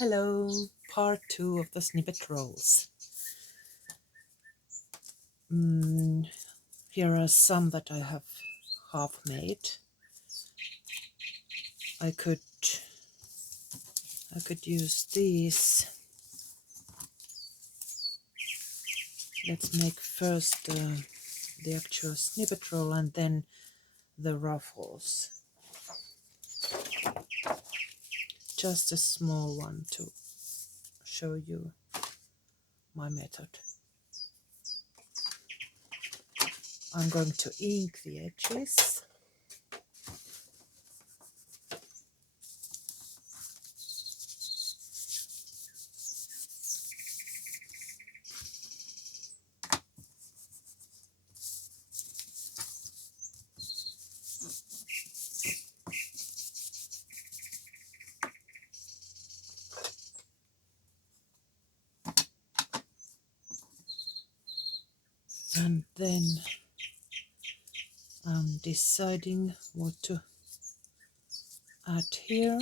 Hello, part 2 of the snippet rolls. Here are some that I have half made. I could use these. Let's make first the actual snippet roll and then the ruffles. Just a small one to show you my method. I'm going to ink the edges. And then I'm deciding what to add here.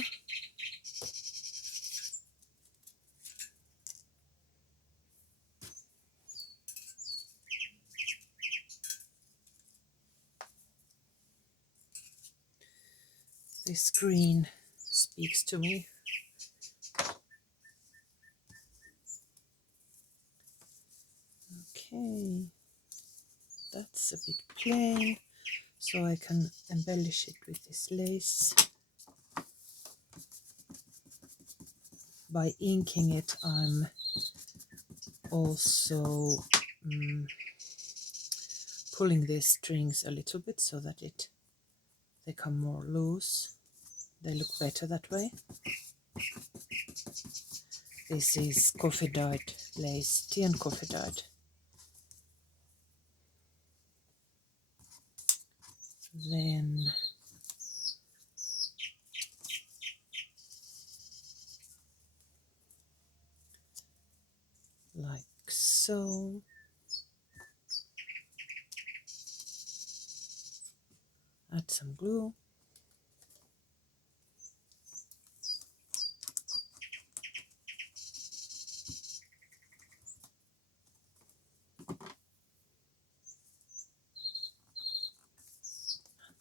This green speaks to me. Okay, that's a bit plain, so I can embellish it with this lace. By inking it, I'm also pulling these strings a little bit so that they come more loose. They look better that way. This is coffee dyed lace, tea and coffee dyed. Then like so. Add some glue.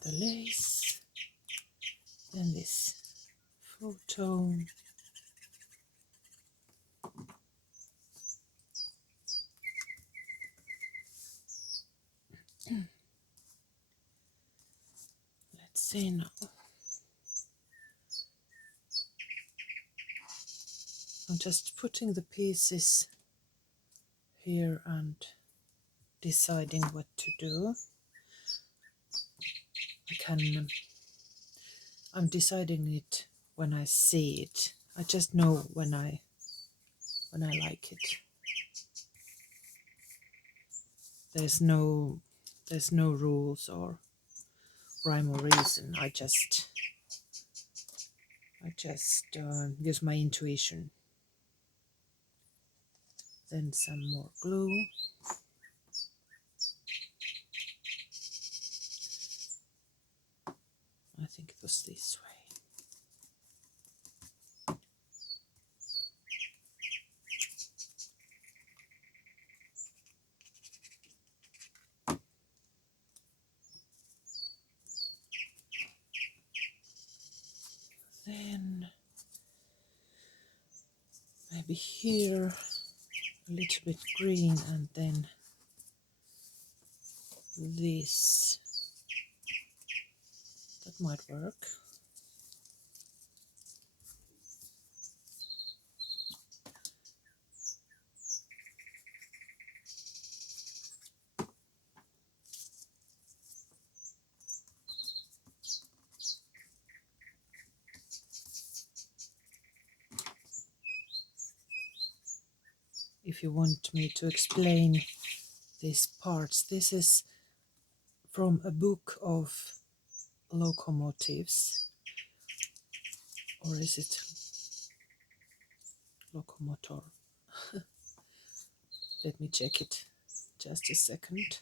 The lace. Then this full tone. Let's see now. I'm just putting the pieces here and deciding what to do. I'm deciding it when I see it. I just know when I like it. There's no rules or rhyme or reason. I just use my intuition. Then some more glue. I think it was this way. Then maybe here a little bit green, and then this. That might work. If you want me to explain these parts, this is from a book of locomotives, or is it locomotor? Let me check it, just a second.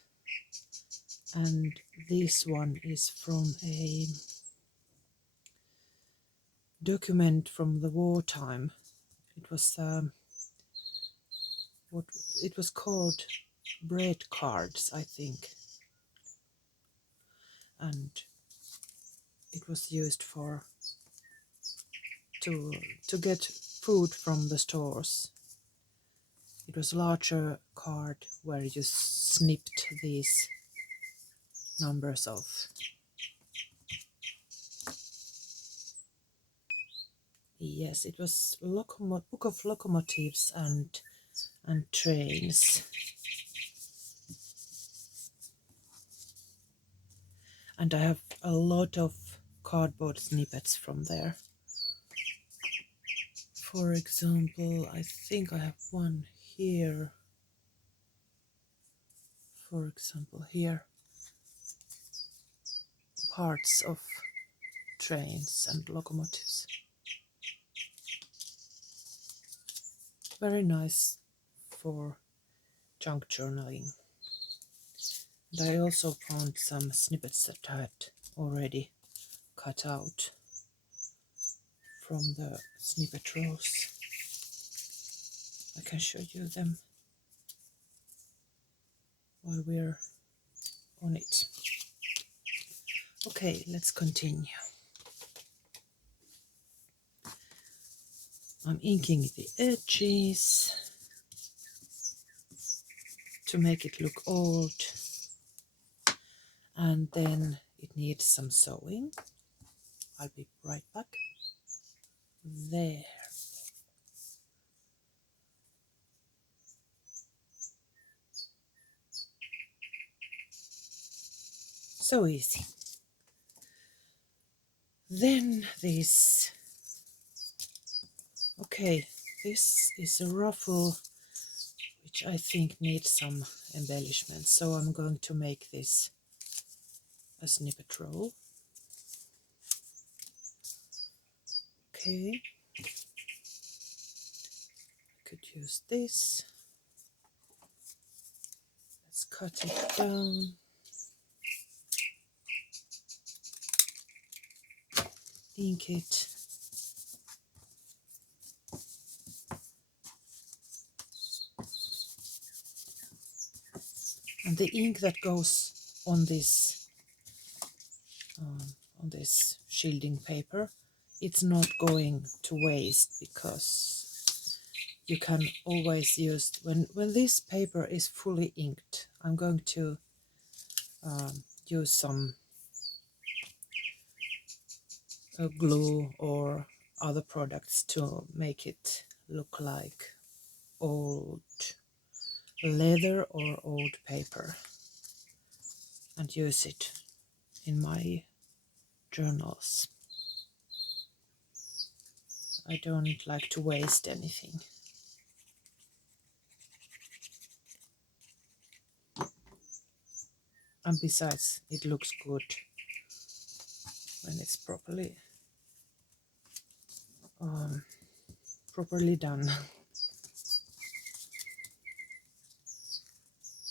And this one is from a document from the wartime. It was what it was called, bread cards, I think, and it was used for to get food from the stores. It was a larger card where you snipped these numbers off. Yes, it was book of locomotives and trains. And I have a lot of cardboard snippets from there. For example, I think I have one here. For example, here. Parts of trains and locomotives. Very nice for junk journaling. And I also found some snippets that I had already cut out from the snippet rolls. I can show you them while we're on it. Okay, let's continue. I'm inking the edges to make it look old, and then it needs some sewing. I'll be right back. There. So easy. Then this. Okay, this is a ruffle which I think needs some embellishments, so I'm going to make this a snippet roll. Okay, I could use this. Let's cut it down. Ink it. And the ink that goes on this shielding paper, it's not going to waste, because you can always use, when this paper is fully inked, I'm going to use some glue or other products to make it look like old leather or old paper, and use it in my journals. I don't like to waste anything. And besides, it looks good when it's properly done.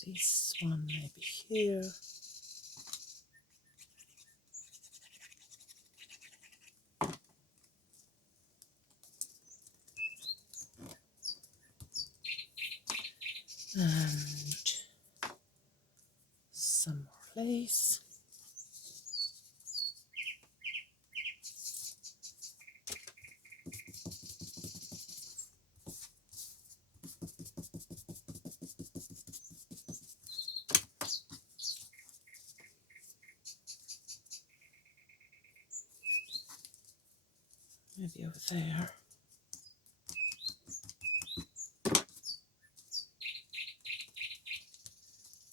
This one maybe here. And some more lace. Maybe over there.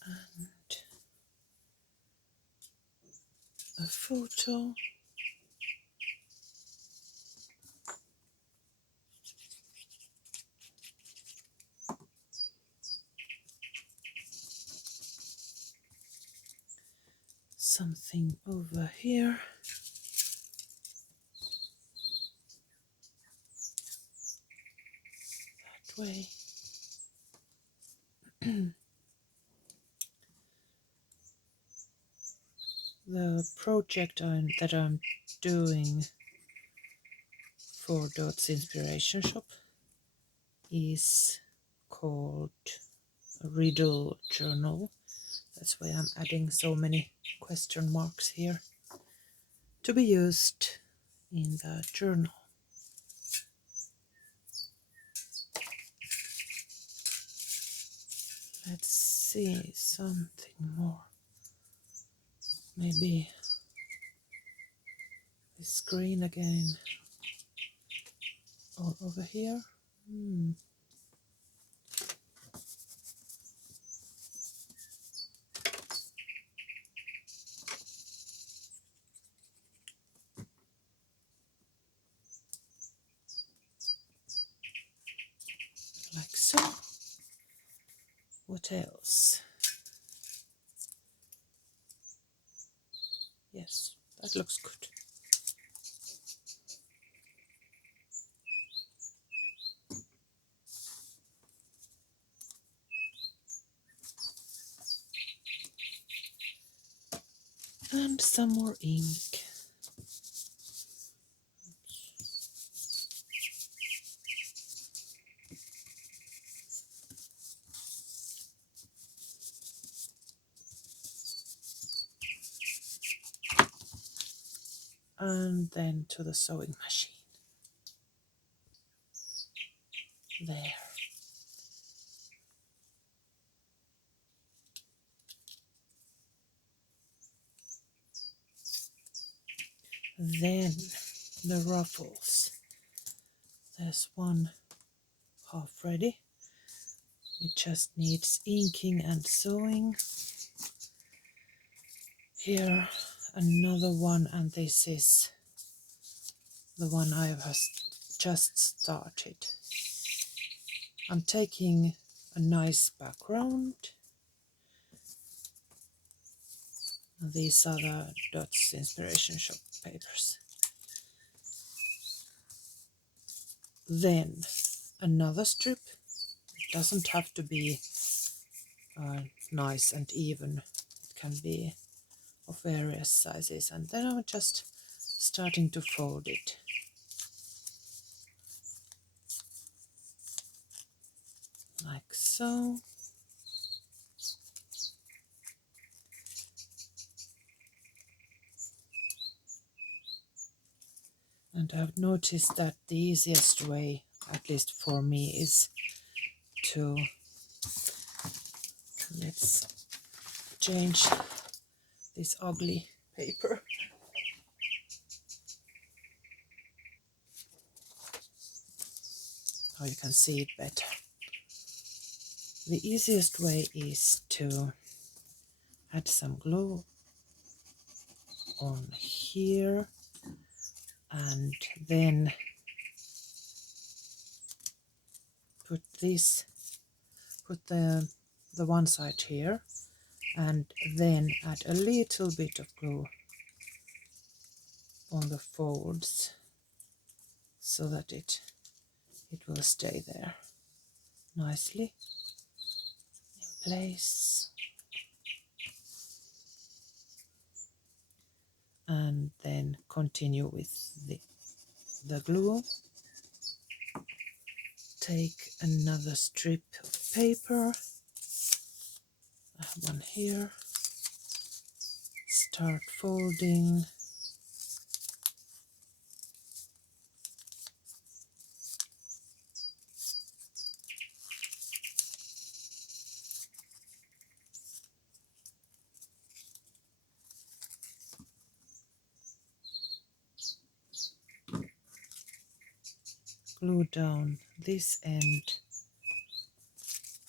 And a photo. Something over here. That way. The project that I'm doing for Dot's Inspiration Shop is called a riddle journal. That's why I'm adding so many question marks here to be used in the journal. Let's see something more. Maybe this green again. All over here. Like so. What else? Yes, that looks good. And some more ink. And then to the sewing machine. There. Then the ruffles. There's one half ready. It just needs inking and sewing. Here another one, and this is the one I have just started. I'm taking a nice background. These are the Dots Inspiration Shop papers. Then another strip. It doesn't have to be nice and even. It can be of various sizes. And then I'm just starting to fold it. Like so. And I've noticed that the easiest way, at least for me, is to, let's change this ugly paper. How you can see it better. The easiest way is to add some glue on here, and then put the one side here, and then add a little bit of glue on the folds so that it will stay there nicely in place. And then continue with the glue. Take another strip of paper. I have one here. Start folding. Glue down this end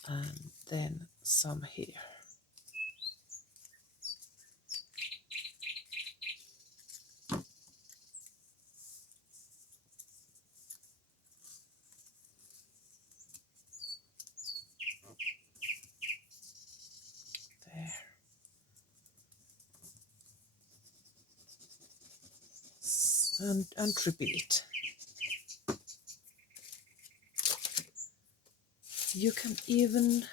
and then some here. There. And repeat. You can even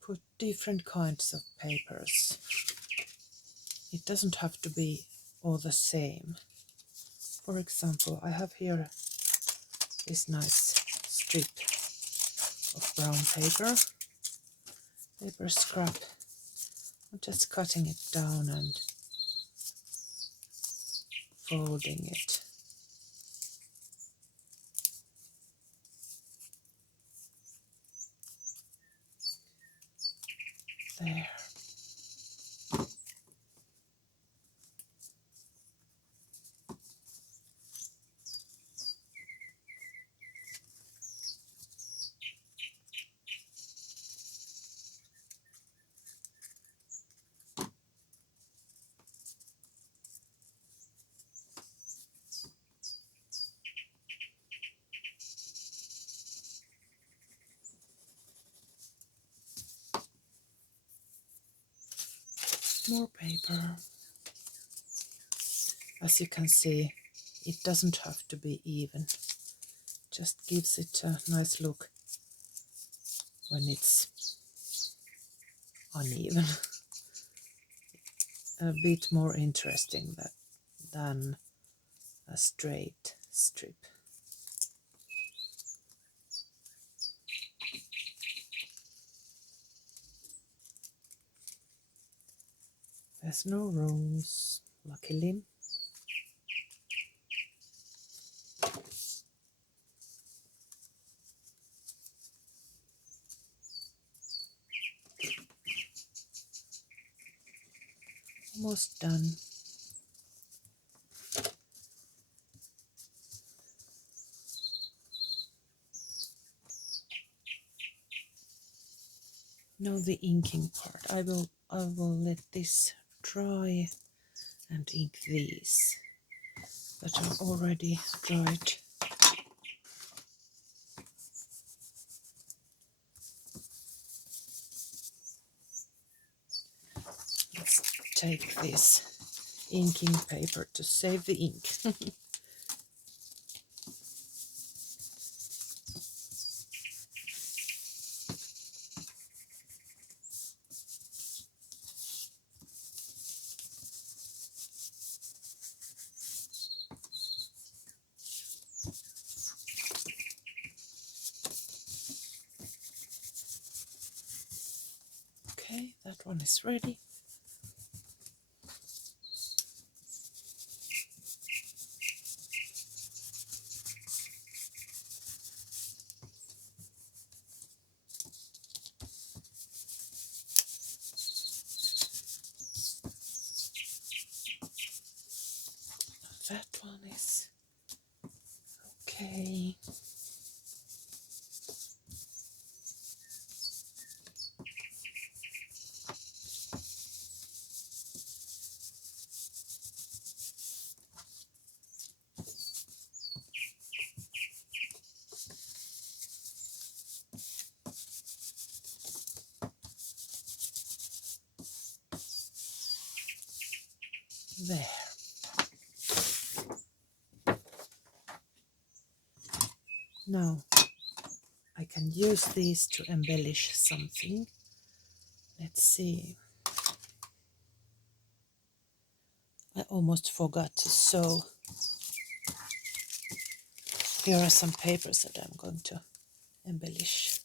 put different kinds of papers. It doesn't have to be all the same. For example, I have here this nice strip of brown paper scrap. I'm just cutting it down and folding it. There. More paper. As you can see, it doesn't have to be even. Just gives it a nice look when it's uneven. A bit more interesting than a straight strip. There's no rows, luckily. Almost done. Now the inking part. I will let this dry and ink these that are already dried. Let's take this inking paper to save the ink. Okay, that one is ready. That one is okay. There. Now I can use these to embellish something. Let's see. I almost forgot to sew. Here are some papers that I'm going to embellish.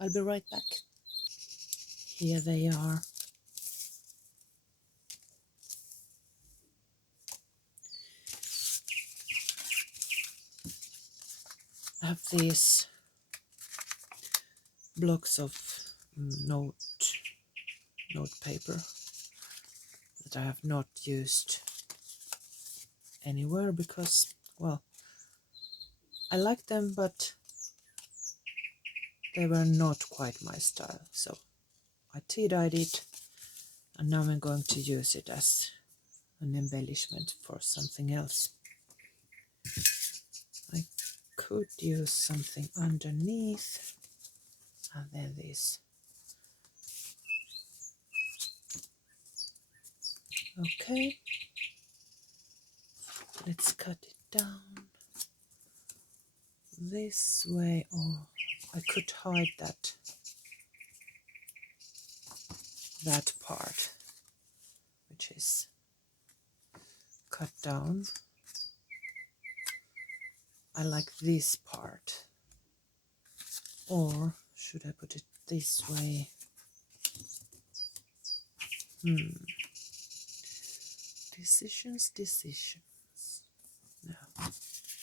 I'll be right back. Here they are. I have these blocks of note paper that I have not used anywhere because, well, I like them, but they were not quite my style. So I tea-dyed it, and now I'm going to use it as an embellishment for something else. I could use something underneath, and then this. Okay, let's cut it down this way, or I could hide that part which is cut down. I like this part. Or should I put it this way? Decisions. No,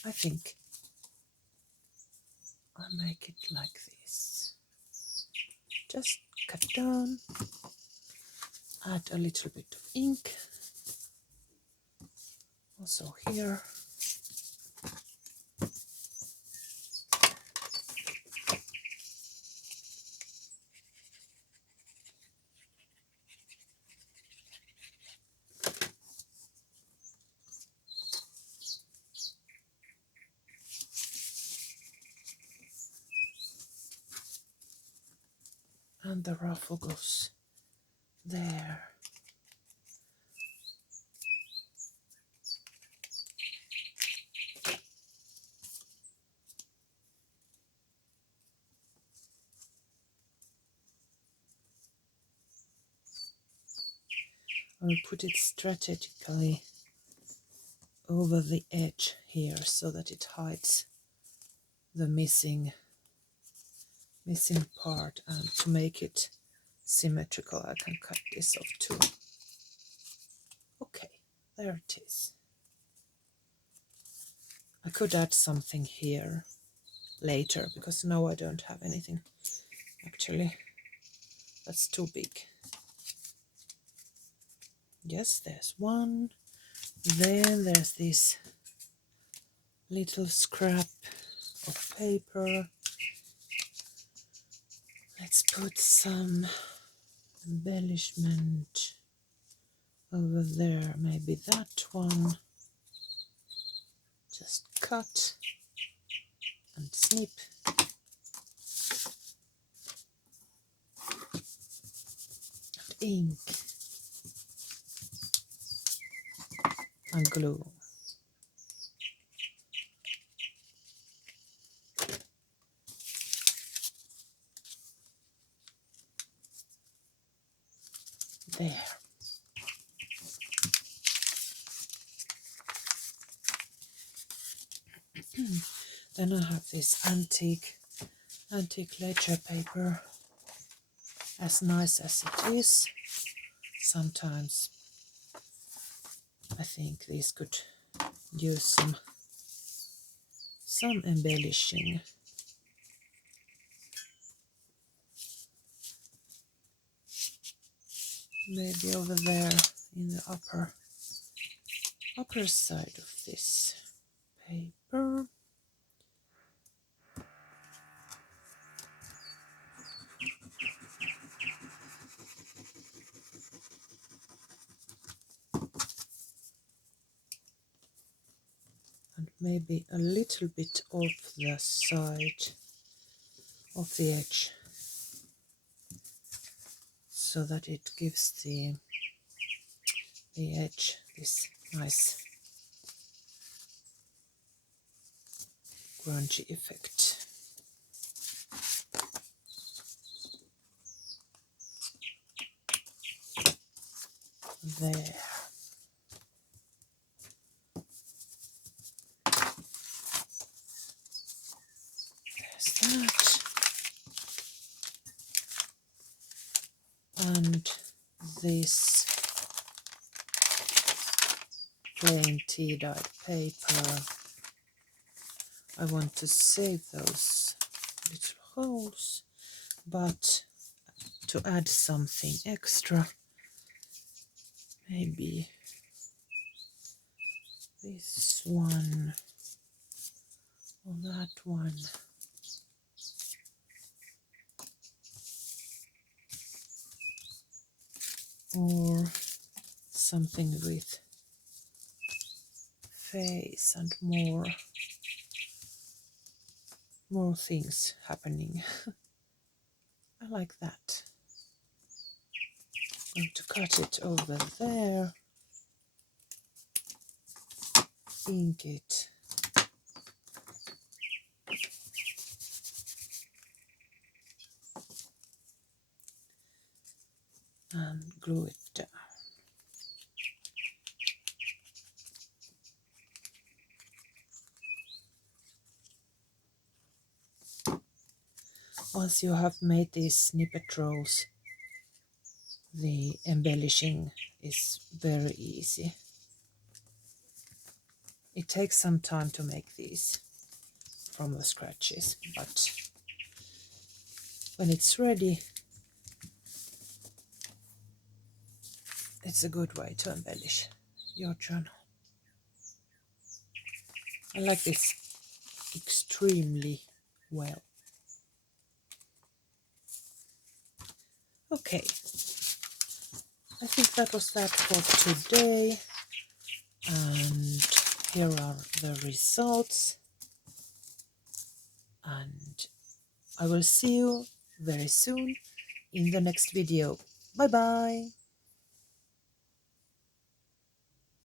I think I'll make it like this. Just cut down, add a little bit of ink, also here. And the ruffle goes there. I will put it strategically over the edge here so that it hides the missing part, and to make it symmetrical I can cut this off too. Okay, there it is. I could add something here later because now I don't have anything. Actually, that's too big. Yes, there's one. Then there's this little scrap of paper. Let's put some embellishment over there, maybe that one. Just cut and snip. And ink and glue. There. Then I have this antique ledger paper. As nice as it is, sometimes I think these could use some embellishing. Maybe over there in the upper side of this paper. And maybe a little bit off the side of the edge, so that it gives the edge this nice grungy effect. There. There's that. And this plain tea-dyed paper. I want to save those little holes, but to add something extra, maybe this one or that one. Or something with face and more things happening. I like that. I'm going to cut it over there, ink it, and glue it down. once you have made these snippet rolls, the embellishing is very easy. It takes some time to make these from the scratches, but when it's ready, it's a good way to embellish your journal. I like this extremely well. Okay, I think that was that for today, and here are the results, and I will see you very soon in the next video. Bye bye!